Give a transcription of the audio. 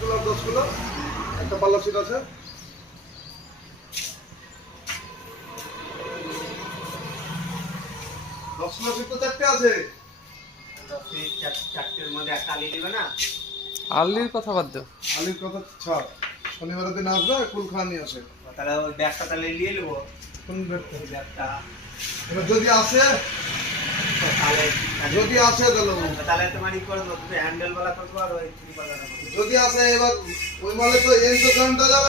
গুলো 10 কিলো একটা পাল্লা সিট আছে। আলির কথা বাদ দাও, আলির কথা ছাড়, শনিবারের দিন আসবে কুল খাওয়া নিয়ে আসে। তাহলে ওই ব্যাগটা তাহলে নিয়ে নেবো। কোন ব্যাগটা? ব্যাগটা যদি আসে, তাহলে তাহলে তোমার ই করে দেবো, হ্যান্ডেল वाला করবো আর ওই যদি আসে এবার ওই মালে তো এই দোকানটা যাবে।